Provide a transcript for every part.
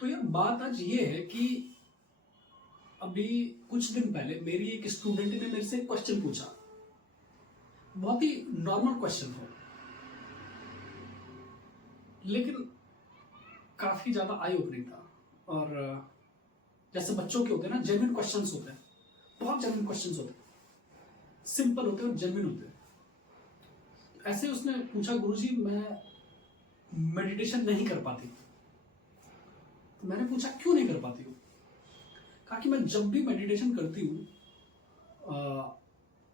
तो यार बात आज ये है कि अभी कुछ दिन पहले मेरी एक स्टूडेंट ने मेरे से एक क्वेश्चन पूछा। बहुत ही नॉर्मल क्वेश्चन था, लेकिन काफी ज्यादा आई ओपनिंग था। और जैसे बच्चों के होते हैं ना, जेन्युइन क्वेश्चंस होते हैं, बहुत जेन्युइन क्वेश्चंस होते हैं, सिंपल होते हैं और जेन्युइन होते हैं। ऐसे उसने पूछा, गुरुजी मैं मेडिटेशन नहीं कर पाती। तो मैंने पूछा क्यों नहीं कर पाती हो? कहा कि मैं जब भी मेडिटेशन करती हूँ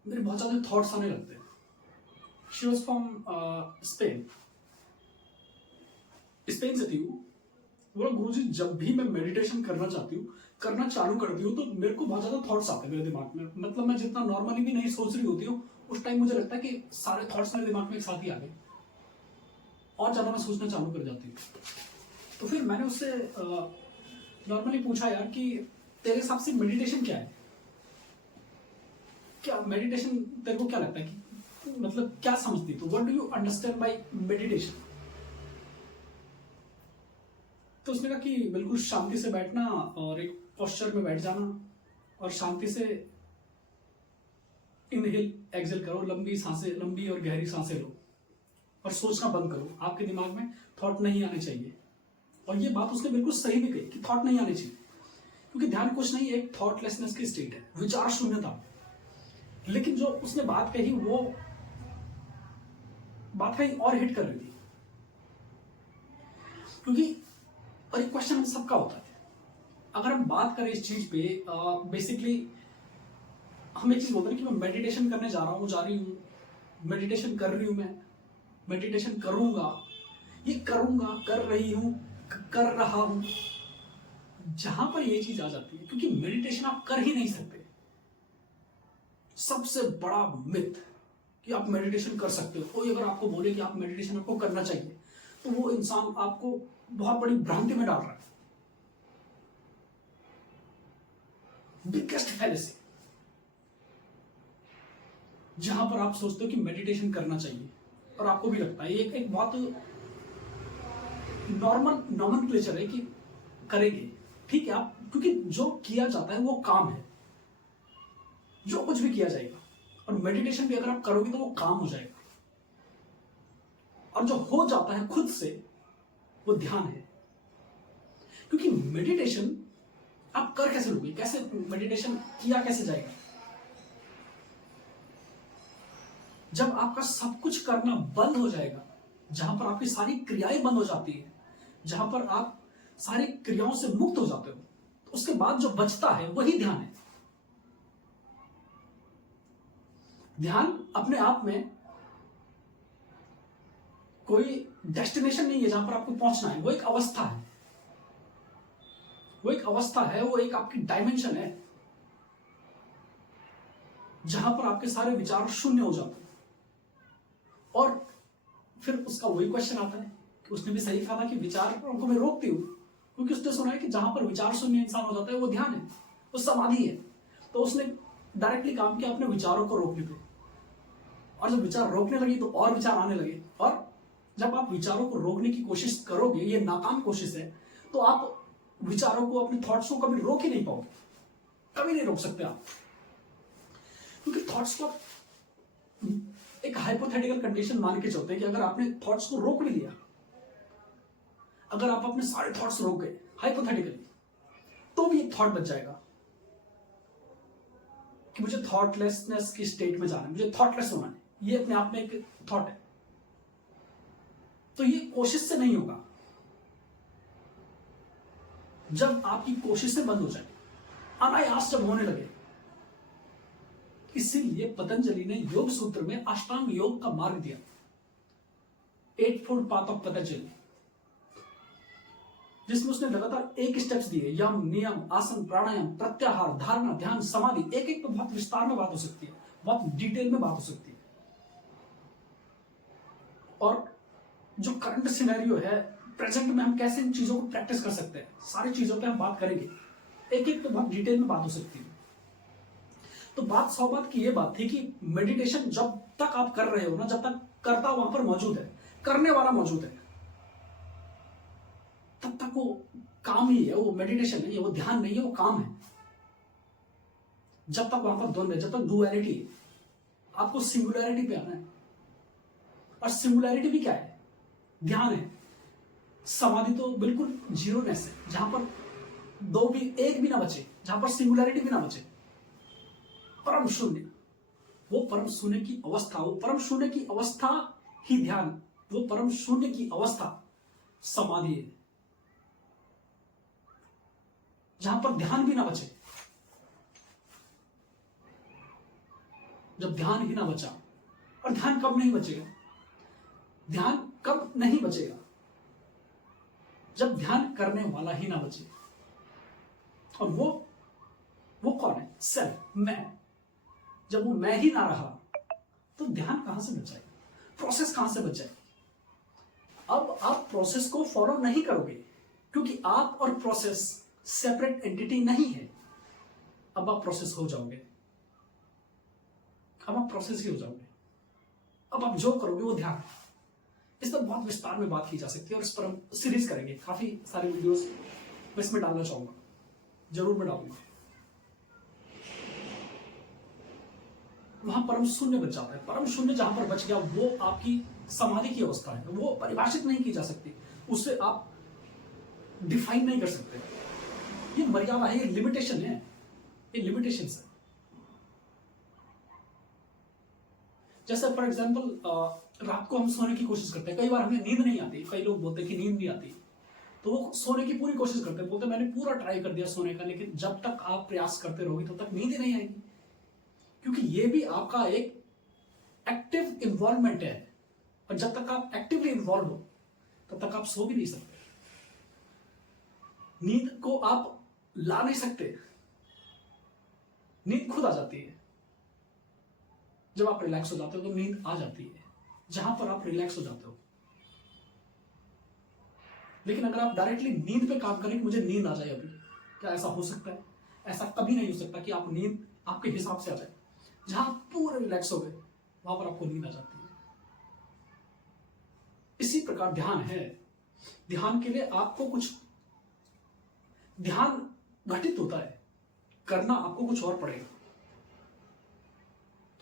मेरे बहुत ज्यादा थॉट्स आने लगते हैं। शी वॉज फ्रॉम स्पेन से थी वो। बोला गुरुजी जब भी मैं मेडिटेशन करना चाहती हूँ, करना चालू करती हूँ, तो मेरे को बहुत ज्यादा थॉट्स आते हैं मेरे दिमाग में। मतलब मैं जितना नॉर्मली भी नहीं सोच रही होती हूँ, उस टाइम मुझे लगता है कि सारे थॉट्स मेरे दिमाग में एक साथ ही आ गए और ज्यादा मैं सोचना चालू कर जाती हूँ। तो फिर मैंने उससे नॉर्मली पूछा, यार कि तेरे हिसाब से मेडिटेशन क्या है? क्या मेडिटेशन तेरे को क्या लगता है कि मतलब क्या समझती तू? What do you understand by meditation? तो उसने कहा कि बिल्कुल शांति से बैठना और एक पोस्चर में बैठ जाना और शांति से इनहेल एक्सेल करो, लंबी सांसें, लंबी और गहरी सांसें लो और सोचना बंद करो। आपके दिमाग में थॉट नहीं आने चाहिए। और ये बात उसने बिल्कुल सही भी कही कि थॉट नहीं आने चाहिए, क्योंकि ध्यान कुछ नहीं, एक थॉटलेसनेस की स्टेट है, विचार शून्यता। लेकिन जो उसने बात कही वो बात कहीं और हिट कर रही थी, क्योंकि और एक क्वेश्चन हम सबका होता है। अगर हम बात करें इस चीज पे, बेसिकली हम एक चीज बोलते हैं कि मैं मेडिटेशन करने जा रहा हूं, जा रही हूं, मेडिटेशन कर रही हूं, मैं मेडिटेशन करूंगा, ये करूंगा, कर रही हूं, कर रहा हूं। जहां पर ये चीज आ जाती है, क्योंकि मेडिटेशन आप कर ही नहीं सकते। सबसे बड़ा मिथ कि आप मेडिटेशन कर सकते हो, कोई अगर आपको बोले कि आप मेडिटेशन आपको करना चाहिए, तो वो इंसान आपको बहुत बड़ी भ्रांति में डाल रहा है। Biggest fallacy. जहां पर आप सोचते हो कि मेडिटेशन करना चाहिए और आपको भी लगता है, ये एक बहुत नॉर्मल नॉमेनक्लेचर है कि करेंगे, ठीक है आप, क्योंकि जो किया जाता है वो काम है, जो कुछ भी किया जाएगा। और मेडिटेशन भी अगर आप करोगे तो वो काम हो जाएगा, और जो हो जाता है खुद से वो ध्यान है। क्योंकि मेडिटेशन आप कर कैसे लोगे, कैसे मेडिटेशन किया कैसे जाएगा? जब आपका सब कुछ करना बंद हो जाएगा, जहां पर आपकी सारी क्रियाएं बंद हो जाती है, जहां पर आप सारी क्रियाओं से मुक्त हो जाते हो, तो उसके बाद जो बचता है वही ध्यान है। ध्यान अपने आप में कोई डेस्टिनेशन नहीं है जहां पर आपको पहुंचना है, वो एक अवस्था है, वो एक अवस्था है, वो एक आपकी डायमेंशन है जहां पर आपके सारे विचार शून्य हो जाते हैं। और फिर उसका वही क्वेश्चन आता है कि उसने भी सही कहा था कि विचारों को मैं रोकती हूं, क्योंकि उसने सुना है कि जहां पर विचार शून्य इंसान हो जाता है वो ध्यान है, वो समाधि है। तो उसने डायरेक्टली काम किया अपने विचारों को रोकने पे, और जब विचार रोकने लगी तो और विचार आने लगे। और जब आप विचारों को रोकने की कोशिश करोगे, ये नाकाम कोशिश है, तो आप विचारों को, अपने थॉट्स को कभी रोक ही नहीं पाओगे, कभी नहीं रोक सकते आप। क्योंकि थॉट्स को एक हाइपोथेटिकल कंडीशन मान के चलते हैं कि अगर आपने थॉट्स को रोक भी लिया, अगर आप अपने सारे थॉट्स रोक गए हाइपोथेटिकली, तो भी एक थॉट बच जाएगा कि मुझे थॉटलेसनेस की स्टेट में जाना है, मुझे थॉटलेस होना है। ये अपने आप में एक थॉट है, तो ये कोशिश से नहीं होगा। जब आपकी कोशिशें बंद हो जाए, अनायास जब होने लगे। इसीलिए पतंजलि ने योग सूत्र में अष्टांग योग का मार्ग दिया, 8-fold पाथ ऑफ पतंजलि, जिसमें उसने लगातार 8 स्टेप्स दिए, यम, नियम, आसन, प्राणायाम, प्रत्याहार, धारणा, ध्यान, समाधि। एक एक तो बहुत विस्तार में बात हो सकती है, बहुत डिटेल में बात हो सकती है। और जो करंट सिनेरियो है, प्रेजेंट में हम कैसे इन चीजों को प्रैक्टिस कर सकते हैं, सारी चीजों पे हम बात करेंगे। एक एक तो बहुत डिटेल में बात हो सकती है। तो बात 100 बात की ये बात थी कि मेडिटेशन जब तक आप कर रहे हो ना, जब तक करता वहां पर मौजूद है, करने वाला मौजूद है, काम ही है, वो मेडिटेशन नहीं है, वो ध्यान नहीं है, वो काम है। जब तक वहां पर द्वंद है, जब तक डुअलिटी है, आपको सिंगुलैरिटी पे आना है। और सिंगुलैरिटी भी क्या है? ध्यान है। समाधि तो बिल्कुल जीरोनेस है, जहां पर दो भी, एक भी ना बचे, जहां पर सिंगुलैरिटी भी ना बचे, परम शून्य। वो परम शून्य की अवस्था, वो परम शून्य की अवस्था ही ध्यान, वो परम शून्य की अवस्था समाधि है, जहां पर ध्यान भी ना बचे। जब ध्यान ही ना बचा, और ध्यान कब नहीं बचेगा? ध्यान कब नहीं बचेगा? जब ध्यान करने वाला ही ना बचे। और वो कौन है? सेल्फ, मैं। जब वो मैं ही ना रहा तो ध्यान कहां से बच जाएगा? प्रोसेस कहां से बच जाएगी? अब आप प्रोसेस को फॉलो नहीं करोगे, क्योंकि आप और प्रोसेस सेपरेट एंटिटी नहीं है। अब आप प्रोसेस हो जाओगे, अब आप प्रोसेस ही हो जाओगे। अब आप जो करोगे वो ध्यान। इस पर बहुत विस्तार में बात की जा सकती है, और इस पर हम सीरीज करेंगे, काफी सारे वीडियोस मैं इसमें डालना चाहूंगा, जरूर मैं डालूंगा। वहां परम शून्य बच जाता है। परम शून्य जहां पर बच गया, वो आपकी समाधि की अवस्था है। वो परिभाषित नहीं की जा सकती, उससे आप डिफाइन नहीं कर सकते। ये मर्यादा है, ये लिमिटेशन है, ये लिमिटेशन है। जैसे फॉर एग्जाम्पल रात को हम सोने की कोशिश करते हैं, कई बार हमें नींद नहीं आती, कई लोग बोलते हैं कि नींद नहीं आती, तो वो सोने की पूरी कोशिश करते हैं, बोलते हैं मैंने पूरा ट्राई कर दिया सोने का, लेकिन जब तक आप प्रयास करते रहोगे तब तक नींद ही नहीं आएगी, क्योंकि ये भी आपका एक एक्टिव इन्वॉल्वमेंट है। और जब तक आप एक्टिवली इन्वॉल्व हो तब तक आप सो भी नहीं सकते। नींद को आप ला नहीं सकते, नींद खुद आ जाती है। जब आप रिलैक्स हो जाते हो तो नींद आ जाती है, जहां पर आप रिलैक्स हो जाते हो। लेकिन अगर आप डायरेक्टली नींद पे काम करें कि मुझे नींद आ जाए अभी, क्या ऐसा हो सकता है? ऐसा कभी नहीं हो सकता कि आप नींद आपके हिसाब से आ जाए। जहां आप पूरे रिलैक्स हो गए वहां पर आपको नींद आ जाती है। इसी प्रकार ध्यान है। ध्यान के लिए आपको कुछ, ध्यान घटित होता है, करना आपको कुछ और पड़ेगा।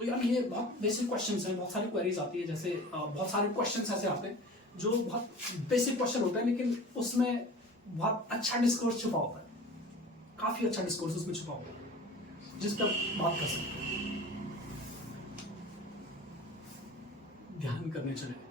तो यार ये बहुत बेसिक क्वेश्चंस हैं, बहुत सारी क्वेरीज आती है, जैसे बहुत सारे क्वेश्चंस ऐसे आते हैं जो बहुत बेसिक क्वेश्चन होता है, लेकिन उसमें बहुत अच्छा डिस्कोर्स छुपा होता है, काफी अच्छा डिस्कोर्स उसमें छुपा होता है, जिस पर बात कर सकते हैं। ध्यान करने चले।